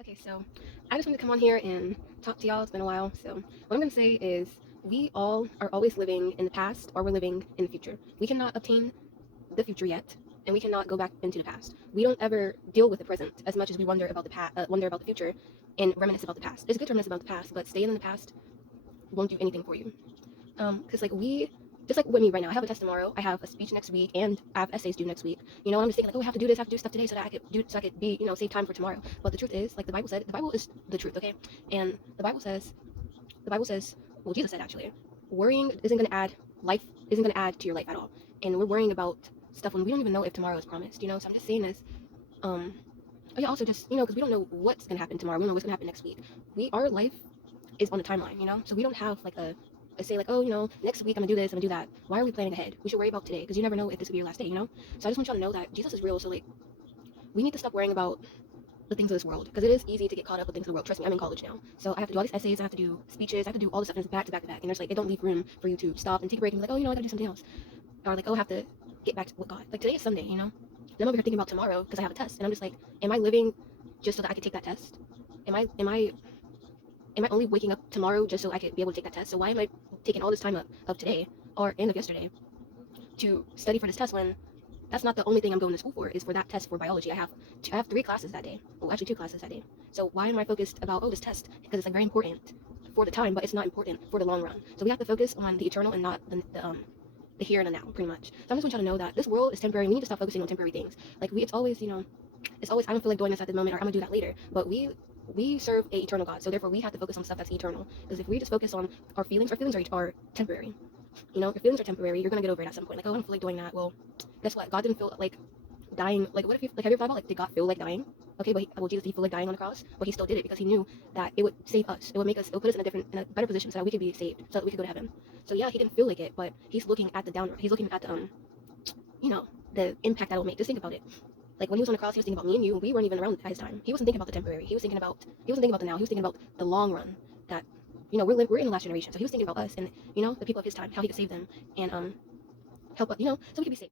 Okay, so I just wanted to come on here and talk to y'all. It's been a while. So, what I'm going to say is we all are always living in the past or we're living in the future. We cannot obtain the future yet, and we cannot go back into the past. We don't ever deal with the present as much as we wonder about the wonder about the future, and reminisce about the past. It's good to reminisce about the past, but staying in the past won't do anything for you. Because like we, just like with me right now, I have a test tomorrow, I have a speech next week, and I have essays due next week. You know, and I'm just thinking like, oh, I have to do this, I have to do stuff today so I could be, save time for tomorrow. But the truth is, like the Bible said, the Bible is the truth, okay? And the Bible says, well, Jesus said actually, worrying isn't gonna add life, isn't gonna add to your life at all. And we're worrying about stuff when we don't even know if tomorrow is promised. So I'm just saying this. Um, oh yeah, also just because we don't know what's gonna happen tomorrow, we don't know what's gonna happen next week. Our life is on a timeline, so we don't have like a say like, oh, next week I'm gonna do this, I'm gonna do that. Why are we planning ahead? We should. Worry about today because you never know if this will be your last day. So I just want y'all to know that Jesus is real. So like, we need to stop worrying about the things of this world because it is easy to get caught up with things of the world. Trust me, I'm in college now, so I have to do all these essays, I have to do speeches, I have to do all this stuff and it's back to back to back, and there's like it don't leave room for you to stop and take a break and be like, oh, I gotta do something else, or like, oh, I have to get back to with God. Like today is Sunday, and I'm over here thinking about tomorrow because I have a test, and I'm just like, am I living just so that I could take that test? Am I only waking up tomorrow just so I could be able to take that test? So why am I taking all this time up of today or end of yesterday to study for this test when that's not the only thing I'm going to school for is for that test for biology. I have 3 classes that day. Well, actually 2 classes that day. So why am I focused about this test? Because it's like very important for the time, but it's not important for the long run. So we have to focus on the eternal and not the here and the now, pretty much. So I just want y'all to know that this world is temporary. We need to stop focusing on temporary things. Like it's always I don't feel like doing this at the moment, or I'm gonna do that later. But we serve a eternal God, so therefore we have to focus on stuff that's eternal. Because if we just focus on our feelings are temporary. Your feelings are temporary. You're gonna get over it at some point. Like, oh, I don't feel like doing that. Well, guess what? God didn't feel like dying. Like, what if you like? Have you ever thought about like, did God feel like dying? Okay, but Jesus, he felt like dying on the cross, but he still did it because he knew that it would save us. It would put us in a better position so that we could be saved, so that we could go to heaven. So yeah, he didn't feel like it, but he's looking at the downward. He's looking at you know, the impact that it will make. Just think about it. Like when he was on the cross, he was thinking about me and you. We weren't even around at his time. He wasn't thinking about the temporary. He wasn't thinking about the now. He was thinking about the long run. That we're in the last generation. So he was thinking about us and the people of his time, how he could save them and help us, so we could be saved.